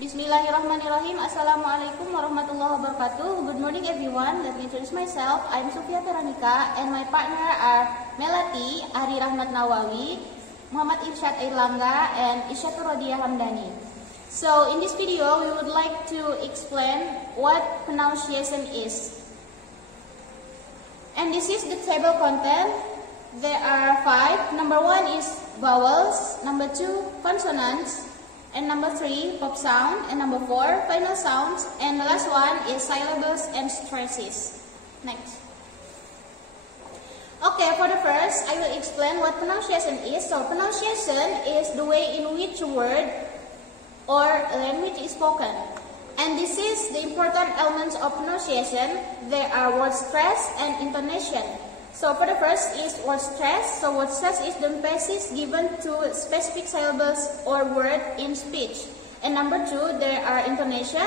Bismillahirrahmanirrahim. Assalamualaikum warahmatullahi wabarakatuh. Good morning everyone. Let me introduce myself. I'm Sofia Teranika and my partner are Melati, Ari Rahmat Nawawi, Muhammad Irsyad Palangka, and Isyatur Rodiah Hamdani. So in this video we would like to explain what pronunciation is. And this is the table content. There are 5. Number 1 is vowels, number 2 consonants, and number 3 pop sound, and number 4 final sounds, and the last one is syllables and stresses. Next. Okay, for the first I will explain what pronunciation is. So pronunciation is the way in which a word or language is spoken. And this is the important elements of pronunciation. There are word stress and intonation. So for the first is word stress. So word stress is the emphasis given to specific syllables or word in speech. And number 2, there are intonation.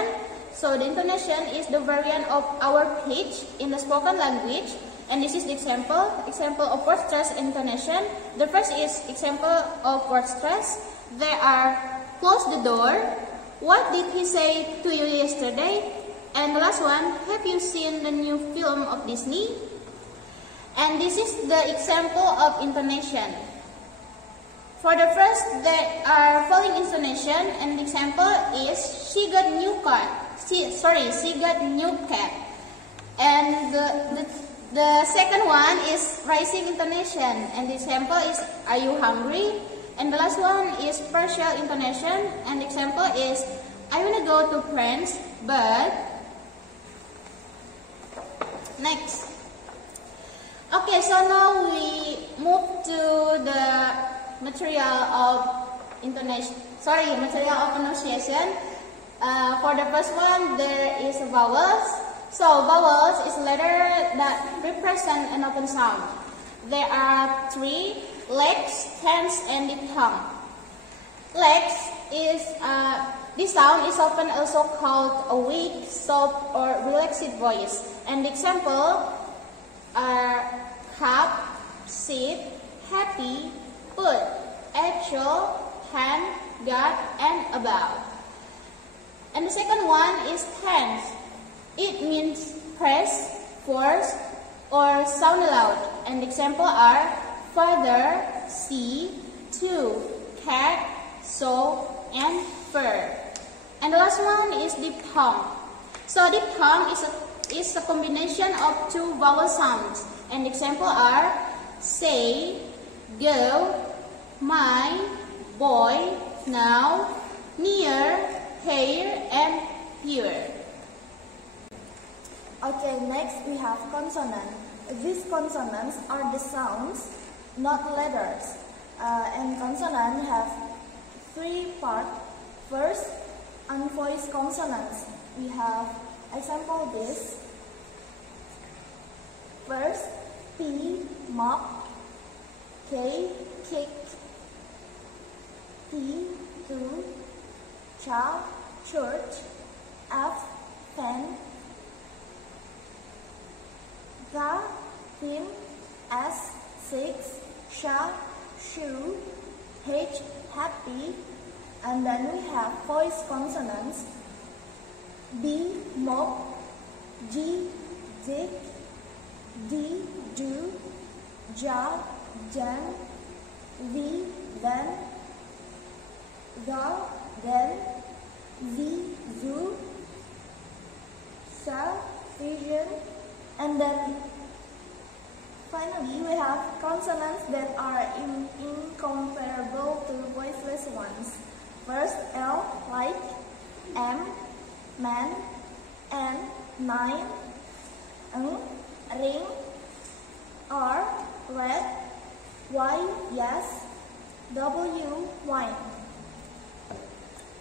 So the intonation is the variant of our pitch in the spoken language. And this is the example of word stress and intonation. The first is example of word stress. There are close the door. What did he say to you yesterday? And the last one, have you seen the new film of Disney? And this is the example of intonation. For the first, there are following intonation, and the example is she got new car. She got new cat. And the second one is rising intonation, and the example is are you hungry? And the last one is partial intonation, and the example is I wanna go to France, but next. Okay, so now we move to the material of pronunciation. For the first one, there is vowels. So vowels is a letter that represent an open sound. There are 3: legs, hands, and diphthong. Legs is this sound is often also called a weak, soft, or relaxed voice. And the example are cup, sit, happy, put, actual, hand, got, and about. And the second one is tense. It means press, force, or sound aloud. And the example are father, see, two, cat, so, and fur. And the last one is diphthong. So diphthong is a combination of 2 vowel sounds. And example are say, go, my, boy, now, near, here, and here. Okay, next we have consonant. These consonants are the sounds, not letters. And consonant have 3 parts. First, unvoiced consonants. We have example this. First, P, mop, K, kick, T, to, cha, church, F, fan, the, him, S, 6, sha, shoe, H, happy, and then we have voiced consonants, B, mop, G, jig, D, do, ja, jan, V, then, the, then, V, zoo, sa, vision, and then finally we have consonants that are incomparable to voiceless ones. First, L, like, M, man, N, nine, ring, R, red, Y, yes, W, wine.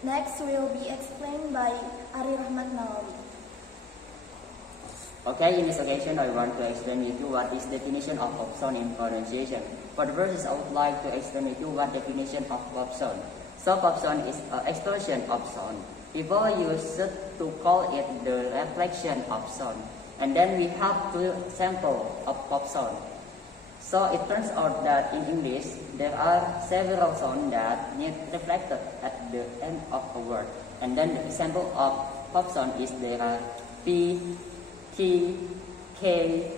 Next will be explained by Ari Rahmat Nawawi. Okay, in this occasion I want to explain with you what is definition of pop sound in pronunciation. For the first, I would like to explain with you what definition of pop sound. So pop sound is an explosion of sound. People used to call it the reflection of sound. And then we have 2 samples of pop sound. So it turns out that in English, there are several sounds that need reflected at the end of a word. And then the example of pop sound is there are P, T, K,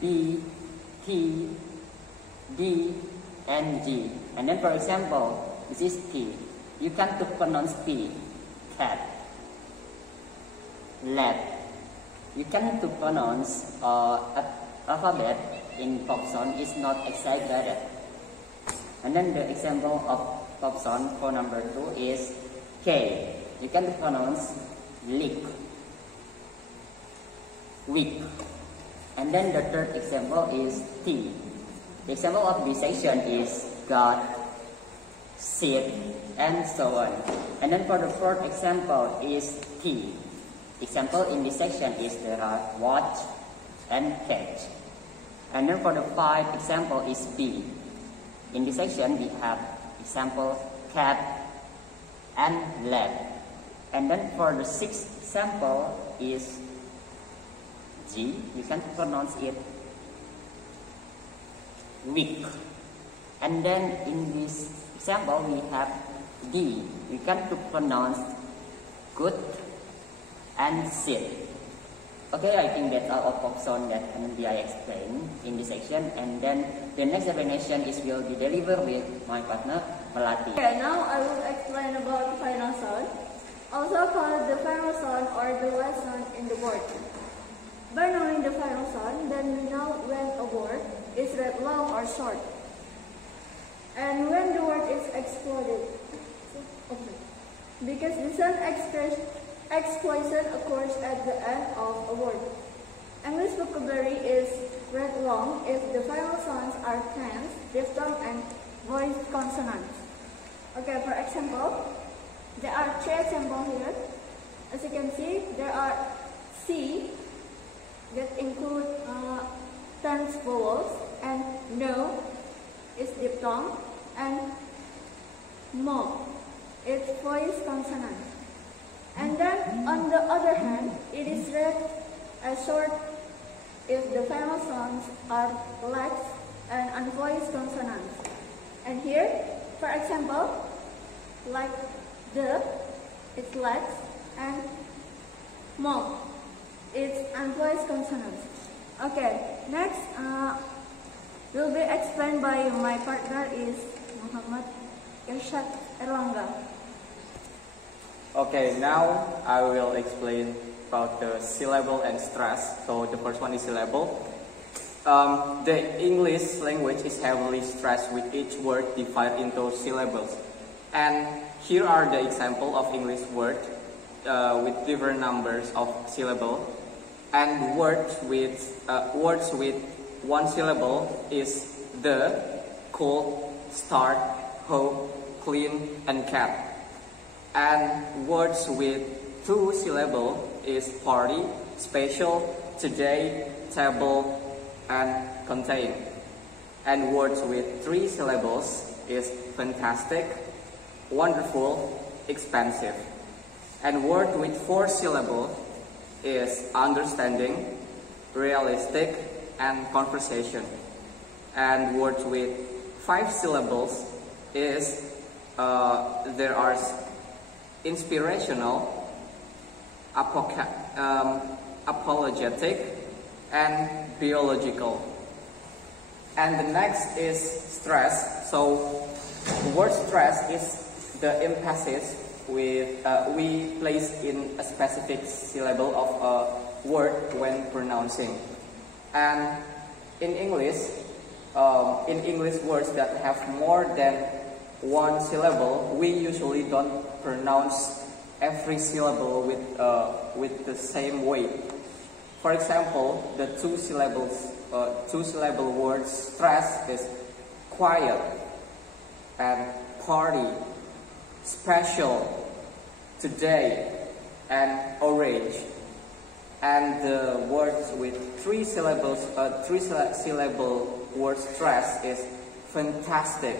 B, T, D, and G. And then for example, this is P. You can to pronounce P, cat, lad. You can to pronounce alphabet in pop sound is not exaggerated. And then the example of pop sound for number 2 is K. You can pronounce lick, weak. And then the third example is T. The example of this section is God, sit, and so on. And then for the fourth example is T. Example in this section is there are watch and catch. And then for the fifth example is B. In this section we have example cat and lad. And then for the sixth example is G. You can pronounce it weak. And then in this example we have D. You can pronounce good and sit. Okay, I think that's all of pop sound that can be explained in this section. And then the next explanation will be delivered with my partner Melati. Okay, now I will explain about the final sound, also called the final sound or the last sound in the word. By knowing the final sound, then we know when a word is read long or short, and when the word is exploded. Okay. Because the sound explosion occurs at the end of a word. English vocabulary is read long if the final sounds are tense, diphthong, and voiced consonants. Okay, for example, there are 3 examples here. As you can see, there are C that include tense vowels, and no is diphthong, and mo is voiced consonant. And then on the other hand, it is read as short if the final sounds are lax and unvoiced consonants. And here, for example, like the, it's lax, and mo, it's unvoiced consonants. Okay, next will be explained by my partner is Muhammad Irsyad Erlangga. Okay, now I will explain about the syllable and stress. So the first one is syllable. The English language is heavily stressed with each word divided into syllables. And here are the example of English words with different numbers of syllables. And words with one syllable is the, cold, start, hope, clean, and cat. And words with 2 syllables is party, special, today, table, and contain. And words with 3 syllables is fantastic, wonderful, expensive. And words with 4 syllables is understanding, realistic, and conversation. And words with 5 syllables is there are inspirational, apologetic, and biological. And the next is stress. So the word stress is the emphasis we place in a specific syllable of a word when pronouncing. And in English words that have more than 1 syllable, we usually don't pronounce every syllable with the same weight. For example, the 2 syllable word stress is quiet and party, special, today, and orange. And the words with 3 syllables, 3-syllable word stress is fantastic,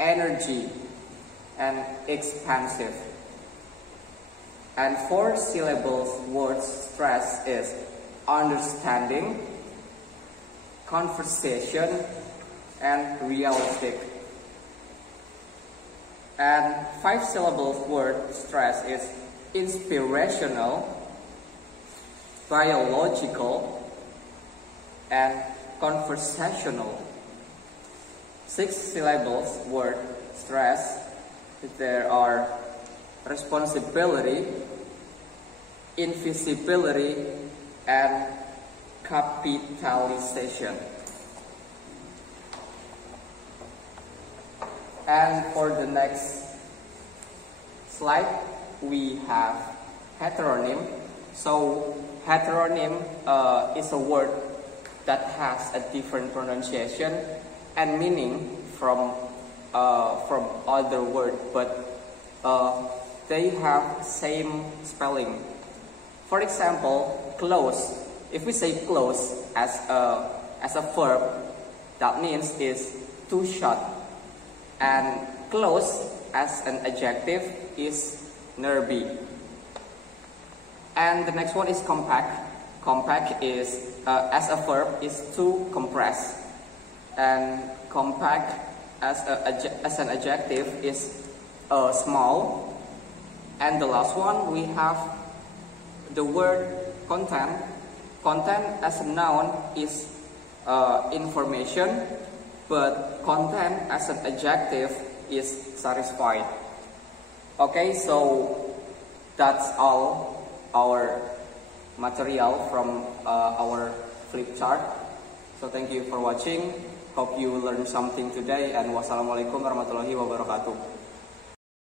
energy, and expansive. And 4 syllables word stress is understanding, conversation, and realistic. And 5-syllable word stress is inspirational, biological, and conversational. 6 syllables word stress, there are responsibility, invisibility, and capitalization. And for the next slide, we have heteronym. So heteronym is a word that has a different pronunciation and meaning from other word, but they have same spelling. For example, close. If we say close as a verb, that means is too short. And close as an adjective is nervy. And the next one is compact. Compact is as a verb is to compress. And compact as an adjective is small. And the last one we have the word content. Content as a noun is information, but content as an adjective is satisfied. Okay, so that's all our material from our flip chart. So thank you for watching. Hope you learned something today, and wassalamualaikum warahmatullahi wabarakatuh.